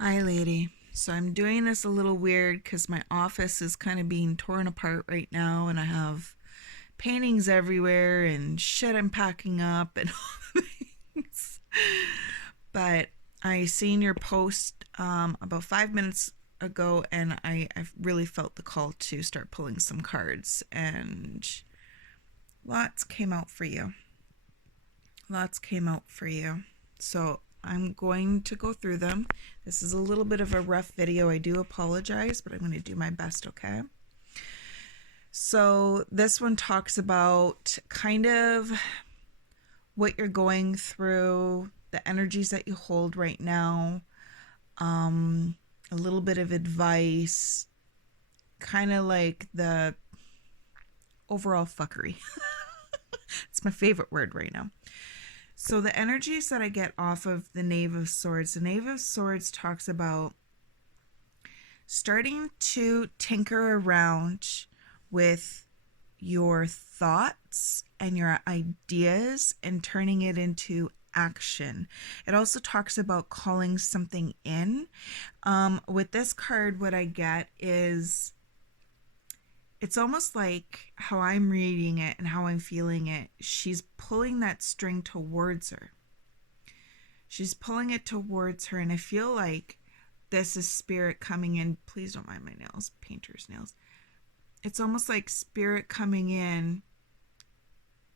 Hi, lady. So I'm doing this a little weird because my office is kind of being torn apart right now, and I have paintings everywhere and shit I'm packing up and all the things. But I seen your post about 5 minutes ago, and I really felt the call to start pulling some cards, and lots came out for you. Lots came out for you. So I'm going to go through them. This is a little bit of a rough video. I do apologize, but I'm going to do my best, okay? So this one talks about kind of what you're going through, the energies that you hold right now, um, a little bit of advice, kind of like the overall fuckery. It's my favorite word right now. So the energies that I get off of the Knave of Swords, the Knave of Swords talks about starting to tinker around with your thoughts and your ideas and turning it into action. It also talks about calling something in. With this card, what I get is it's almost like how I'm reading it and how I'm feeling it. She's pulling that string towards her. She's pulling it towards her, and I feel like this is spirit coming in. Please don't mind my nails, painter's nails. It's almost like spirit coming in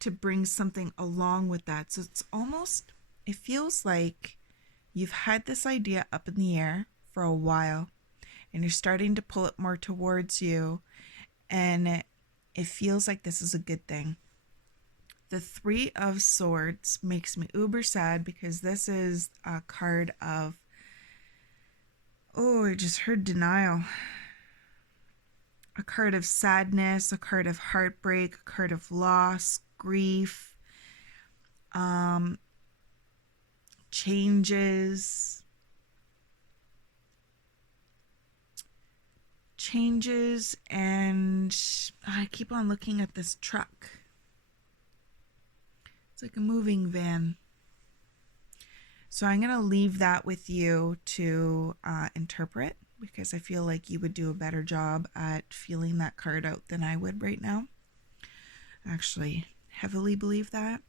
to bring something along with that. So it's almost, it feels like you've had this idea up in the air for a while and you're starting to pull it more towards you, and it feels like this is a good thing. The Three of Swords makes me uber sad because this is a card of, oh, I just heard denial. A card of sadness, a card of heartbreak, a card of loss, grief, um, changes, and I keep on looking at this truck. It's like a moving van. So I'm going to leave that with you to interpret because I feel like you would do a better job at feeling that card out than I would right now. Actually, heavily believe that.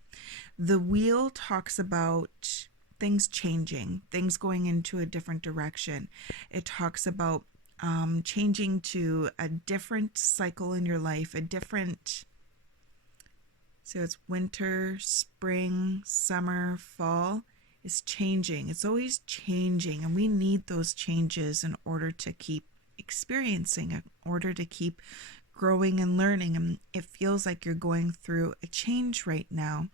The wheel talks about things changing, things going into a different direction. It talks about changing to a different cycle in your life, a different, so it's winter, spring, summer, fall. Is changing. It's always changing, and we need those changes in order to keep experiencing, in order to keep growing and learning. And it feels like you're going through a change right now.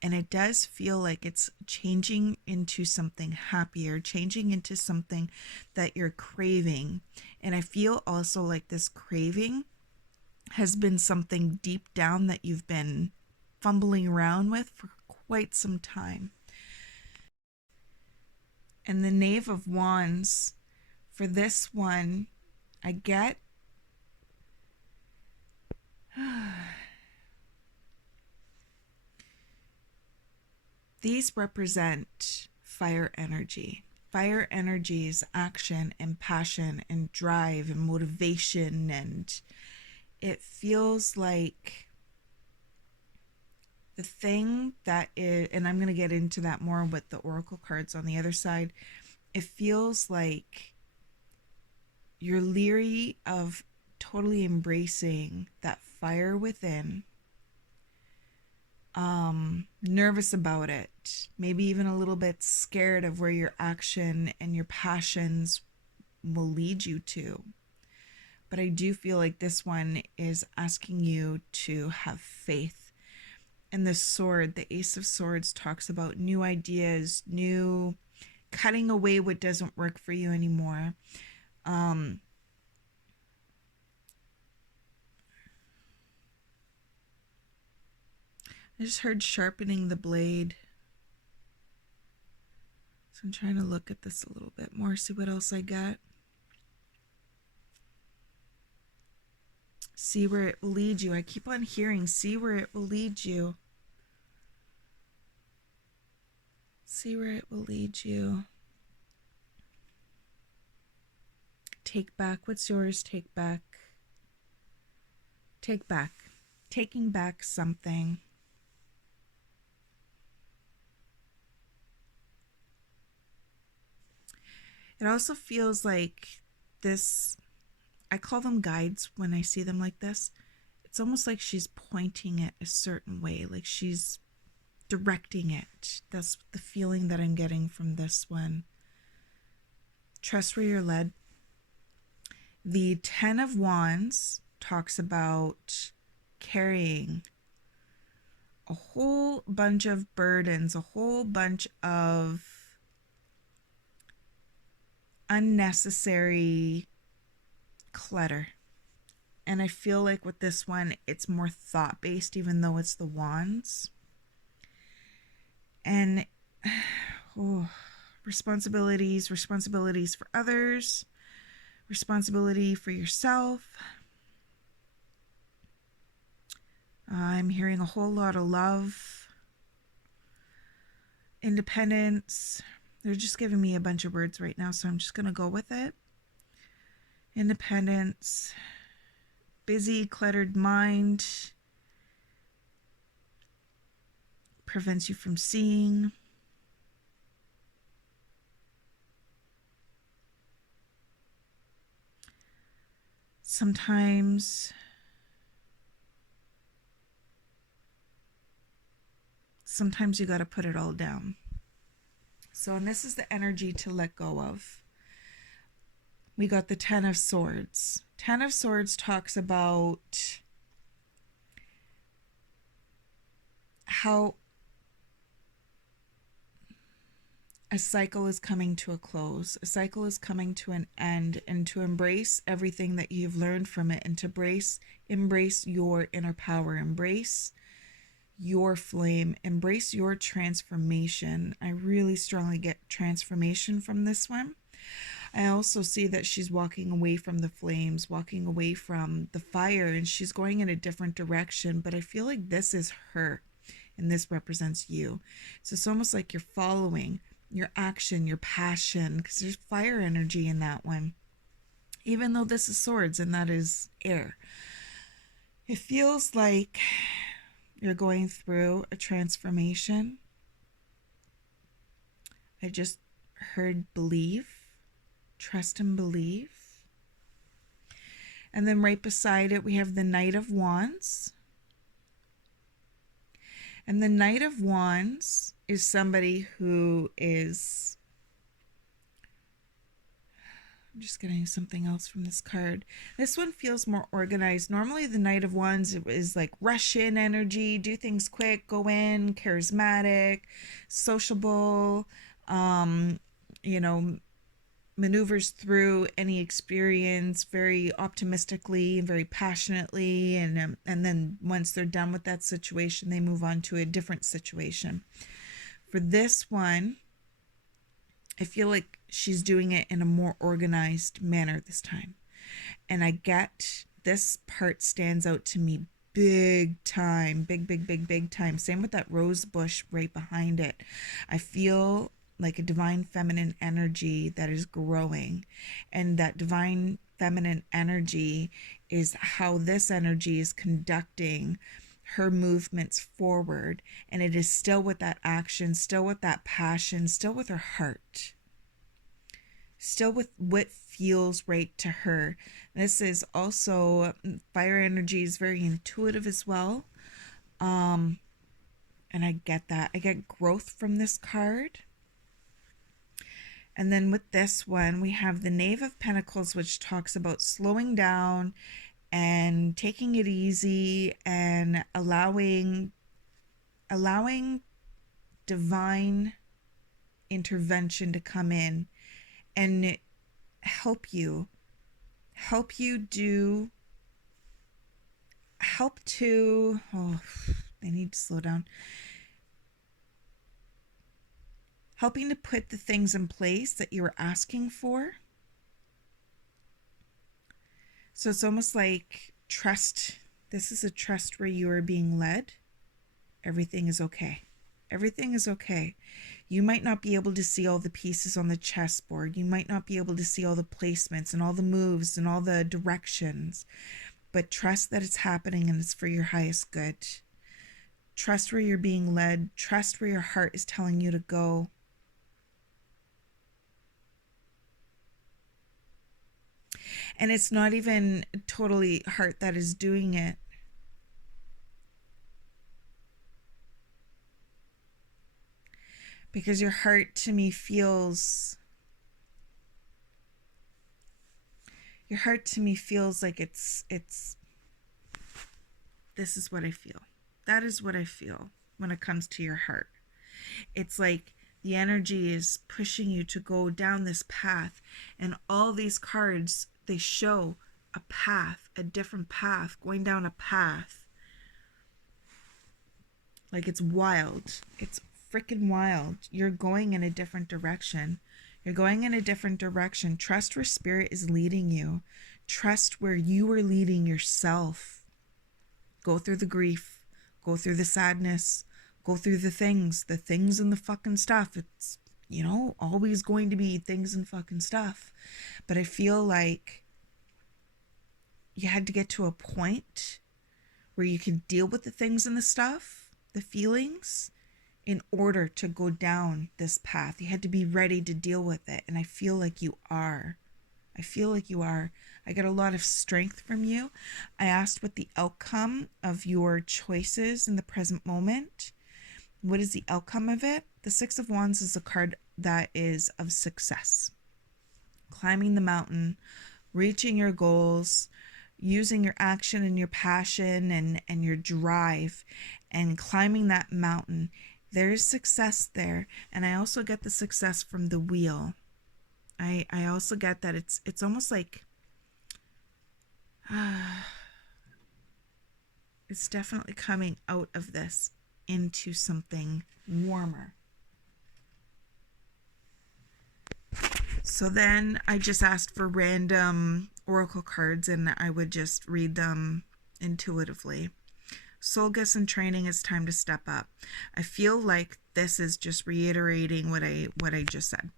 And it does feel like it's changing into something happier, changing into something that you're craving. And I feel also like this craving has been something deep down that you've been fumbling around with for quite some time. And the Knave of Wands, for this one, I get these represent fire energy. Fire energy is action and passion and drive and motivation, and it feels like the thing that is, and I'm going to get into that more with the oracle cards on the other side. It feels like you're leery of totally embracing that fire within, nervous about it, maybe even a little bit scared of where your action and your passions will lead you to. But I do feel like this one is asking you to have faith. And the sword, the Ace of Swords, talks about new ideas, new cutting away what doesn't work for you anymore. I just heard sharpening the blade. So I'm trying to look at this a little bit more, see what else I got. See where it will lead you. I keep on hearing, see where it will lead you. See where it will lead you. take back what's yours. Take back. Take back. Taking back something. It also feels like this, I call them guides when I see them like this. It's almost like she's pointing it a certain way, like she's directing it. That's the feeling that I'm getting from this one. Trust where you're led. The 10 of Wands talks about carrying a whole bunch of burdens, a whole bunch of unnecessary clutter. And I feel like with this one, it's more thought-based, even though it's the Wands. And responsibilities for others, responsibility for yourself. I'm hearing a whole lot of love, independence. They're just giving me a bunch of words right now, so I'm just going to go with it. Independence, busy, cluttered mind, prevents you from seeing. Sometimes you got to put it all down. So, and this is the energy to let go of. We got the 10 of Swords. 10 of Swords talks about how a cycle is coming to a close. A cycle is coming to an end, and to embrace everything that you've learned from it, and to embrace your inner power, embrace your flame, embrace your transformation. I really strongly get transformation from this one. I also see that she's walking away from the flames, walking away from the fire, and she's going in a different direction. But I feel like this is her, and this represents you. So it's almost like you're following your action, your passion, because there's fire energy in that one. Even though this is swords and that is air. It feels like you're going through a transformation. I just heard believe, trust and believe. And then right beside it, we have the Knight of Wands. And the Knight of Wands is somebody who is, I'm just getting something else from this card. This one feels more organized. Normally the Knight of Wands is like rush in energy, do things quick, go in, charismatic, sociable, maneuvers through any experience very optimistically and very passionately, and then once they're done with that situation, they move on to a different situation. For this one, I feel like she's doing it in a more organized manner this time. And I get this part stands out to me big time, big time. Same with that rose bush right behind it. I feel like a divine feminine energy that is growing, and that divine feminine energy is how this energy is conducting her movements forward, and it is still with that action, still with that passion, still with her heart, still with what feels right to her. This is also, fire energy is very intuitive as well, and I get that. I get growth from this card. And then with this one, we have the Knave of Pentacles, which talks about slowing down and taking it easy and allowing divine intervention to come in and help to they need to slow down, helping to put the things in place that you were asking for. So it's almost like trust. This is a trust where you are being led. Everything is okay. Everything is okay. You might not be able to see all the pieces on the chessboard. You might not be able to see all the placements and all the moves and all the directions, but trust that it's happening and it's for your highest good. Trust where you're being led. Trust where your heart is telling you to go. And it's not even totally heart that is doing it. Because your heart to me feels like it's this is what I feel. That is what I feel when it comes to your heart. It's like the energy is pushing you to go down this path, and all these cards, they show a path, a different path, going down a path. Like it's wild. It's freaking wild. You're going in a different direction. You're going in a different direction. Trust where spirit is leading you. Trust where you are leading yourself. Go through the grief. Go through the sadness. Go through the things and the fucking stuff. It's, always going to be things and fucking stuff. But I feel like you had to get to a point where you could deal with the things and the stuff, the feelings, in order to go down this path. You had to be ready to deal with it. And I feel like you are. I get a lot of strength from you. I asked what the outcome of your choices in the present moment. What is the outcome of it? The Six of Wands is a card that is of success. Climbing the mountain, reaching your goals, using your action and your passion and your drive, and climbing that mountain. There is success there. And I also get the success from the wheel. I also get that it's almost like it's definitely coming out of this into something warmer. So then I just asked for random oracle cards and I would just read them intuitively. Soul gifts and training, it's time to step up. I feel like this is just reiterating what I just said,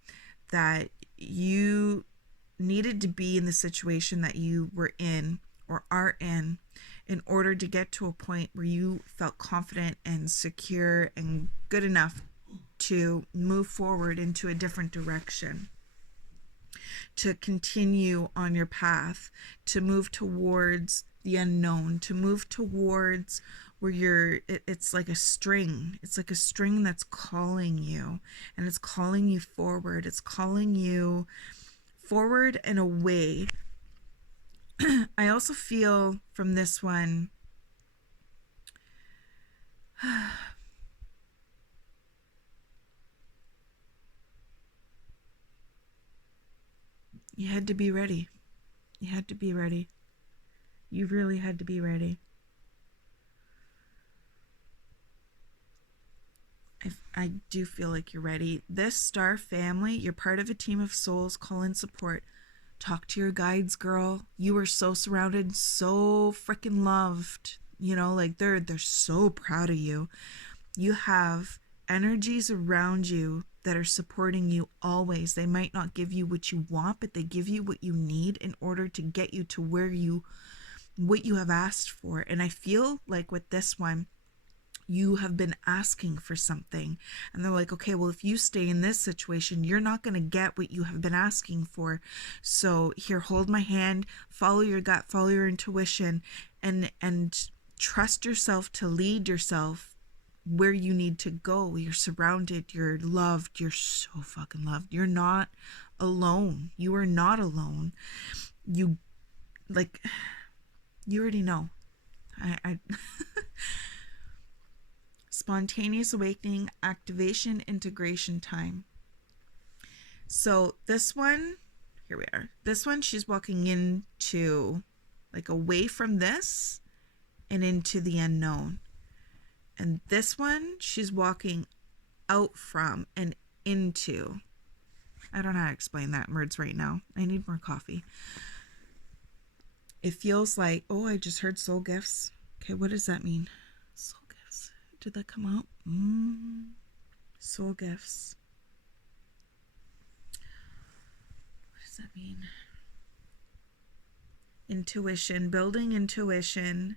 that you needed to be in the situation that you were in or are in order to get to a point where you felt confident and secure and good enough to move forward into a different direction, to continue on your path, to move towards the unknown, to move towards where it's like a string. It's like a string that's calling you, and it's calling you forward. It's calling you forward and away. I also feel from this one, you had to be ready. You had to be ready. You really had to be ready. I do feel like you're ready. This star family, you're part of a team of souls. Call in support. Talk to your guides, girl. You are so surrounded, so freaking loved. Like they're so proud of you. You have energies around you that are supporting you always. They might not give you what you want, but they give you what you need in order to get you to what you have asked for. And I feel like with this one, you have been asking for something, and they're like, okay, well, if you stay in this situation, you're not going to get what you have been asking for. So here, hold my hand, follow your gut, follow your intuition, and trust yourself to lead yourself where you need to go. You're surrounded, you're loved, you're so fucking loved. You're not alone. You are not alone. You already know. I Spontaneous awakening, activation, integration time. So this one, here we are. This one, she's walking into, like, away from this and into the unknown. And this one, she's walking out from and into. I don't know how to explain that in words right now. I need more coffee. It feels like, oh, I just heard soul gifts. Okay, what does that mean? Soul gifts. Did that come out? Soul gifts. What does that mean? Intuition, building intuition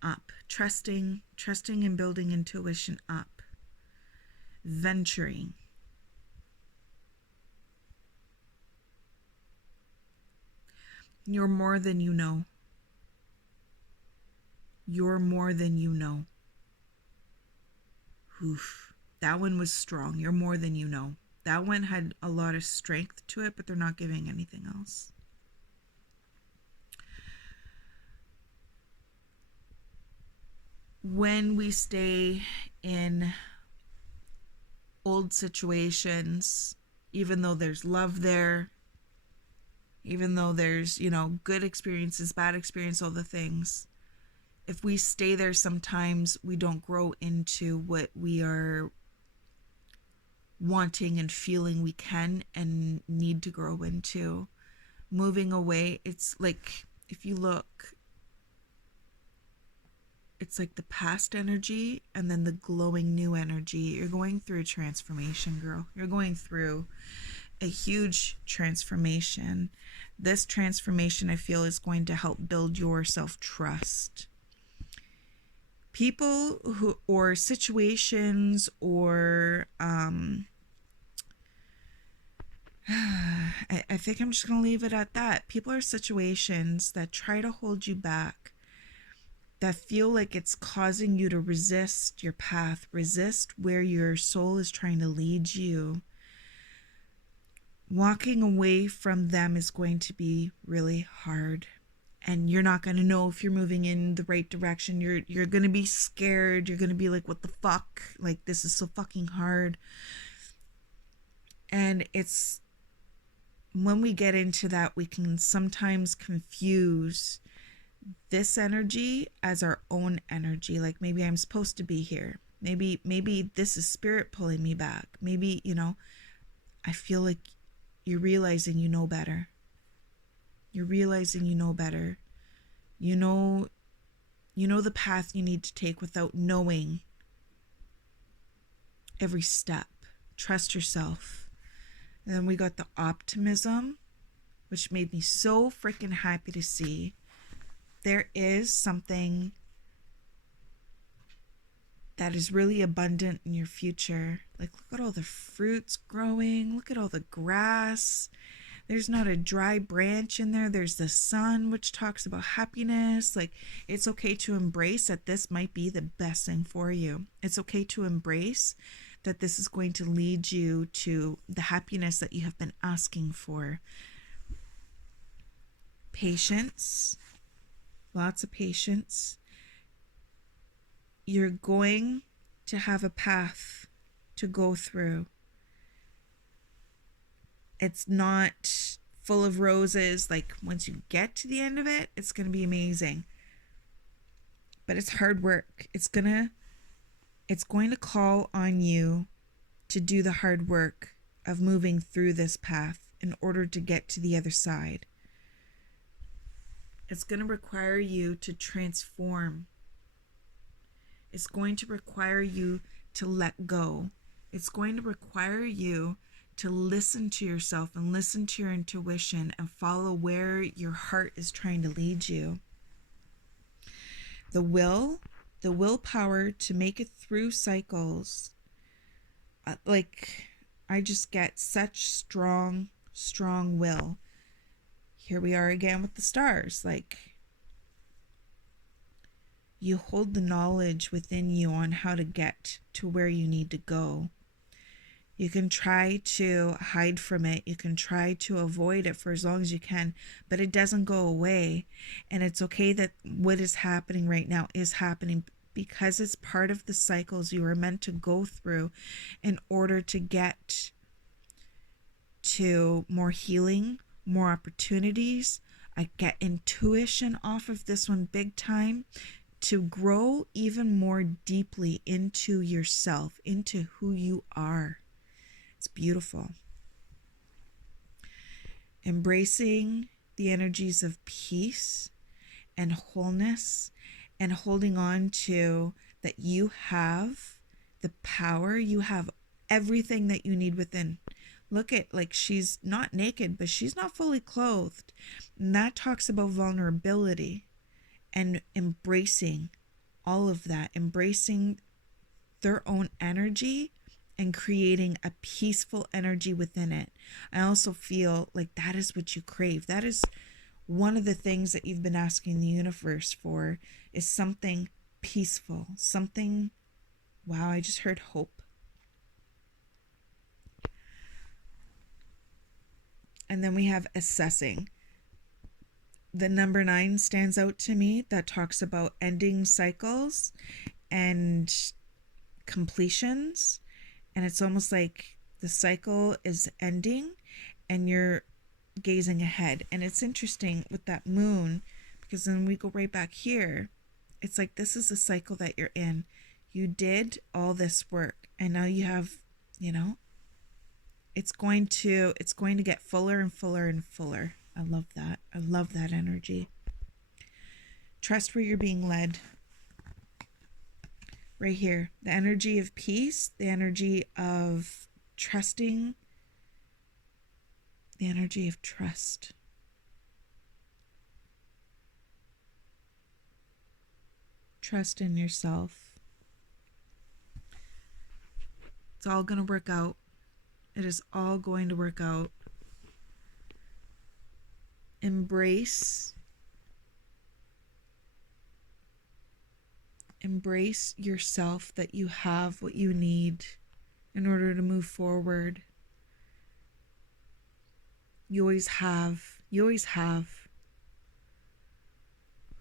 up, trusting and building intuition up, venturing. You're more than you know. You're more than you know. Oof. That one was strong. You're more than you know. That one had a lot of strength to it, but they're not giving anything else. When we stay in old situations, even though there's love there, even though there's, good experiences, bad experience, all the things, if we stay there, sometimes we don't grow into what we are wanting and feeling we can and need to grow into. Moving away, it's like, if you look, it's like the past energy and then the glowing new energy. You're going through a transformation, girl. You're going through a huge transformation. This transformation, I feel, is going to help build your self-trust. People who, or situations, or I think I'm just going to leave it at that. People or situations that try to hold you back, that feel like it's causing you to resist your path, resist where your soul is trying to lead you. Walking away from them is going to be really hard. And you're not going to know if you're moving in the right direction. You're going to be scared. You're going to be like, what the fuck? Like, this is so fucking hard. And it's when we get into that, we can sometimes confuse this energy as our own energy. Like, maybe I'm supposed to be here. Maybe this is spirit pulling me back. Maybe, I feel like you're realizing you know better. You're realizing you know better. You know the path you need to take without knowing every step. Trust yourself. And then we got the optimism, which made me so freaking happy to see. There is something that is really abundant in your future. Like, look at all the fruits growing. Look at all the grass. There's not a dry branch in there. There's the sun, which talks about happiness. Like, it's okay to embrace that this might be the best thing for you. It's okay to embrace that this is going to lead you to the happiness that you have been asking for. Patience. Lots of patience. You're going to have a path to go through. It's not full of roses. Like, once you get to the end of it, it's going to be amazing. But it's hard work. It's going to call on you to do the hard work of moving through this path in order to get to the other side. It's going to require you to transform. It's going to require you to let go. It's going to require you to listen to yourself and listen to your intuition and follow where your heart is trying to lead you. The willpower to make it through cycles. I just get such strong will. Here we are again with the stars. Like, you hold the knowledge within you on how to get to where you need to go. You can try to hide from it. You can try to avoid it for as long as you can, but it doesn't go away. And it's okay that what is happening right now is happening because it's part of the cycles you are meant to go through in order to get to more healing, more opportunities. I get intuition off of this one big time, to grow even more deeply into yourself, into who you are. It's beautiful. Embracing the energies of peace and wholeness and holding on to that you have the power. You have everything that you need within. Look at, like, she's not naked, but she's not fully clothed. And that talks about vulnerability and embracing all of that, embracing their own energy and creating a peaceful energy within it. I also feel like that is what you crave. That is one of the things that you've been asking the universe for, is something peaceful, something, wow, I just heard hope. And then we have assessing. The number 9 stands out to me. That talks about ending cycles and completions. And it's almost like the cycle is ending and you're gazing ahead. And it's interesting with that moon, because then we go right back here. It's like, this is the cycle that you're in. You did all this work and now you have, you know, it's going to get fuller and fuller and fuller. I love that. I love that energy. Trust where you're being led. Right here, the energy of peace, the energy of trusting, the energy of trust. Trust in yourself. It's all going to work out. It is all going to work out. Embrace yourself, that you have what you need in order to move forward. You always have. You always have.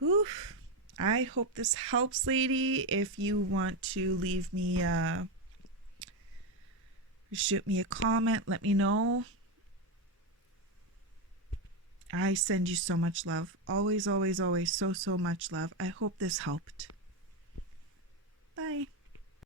Oof. I hope this helps, lady. If you want to leave me shoot me a comment, let me know. I send you so much love. Always, always, always so much love. I hope this helped. Bye.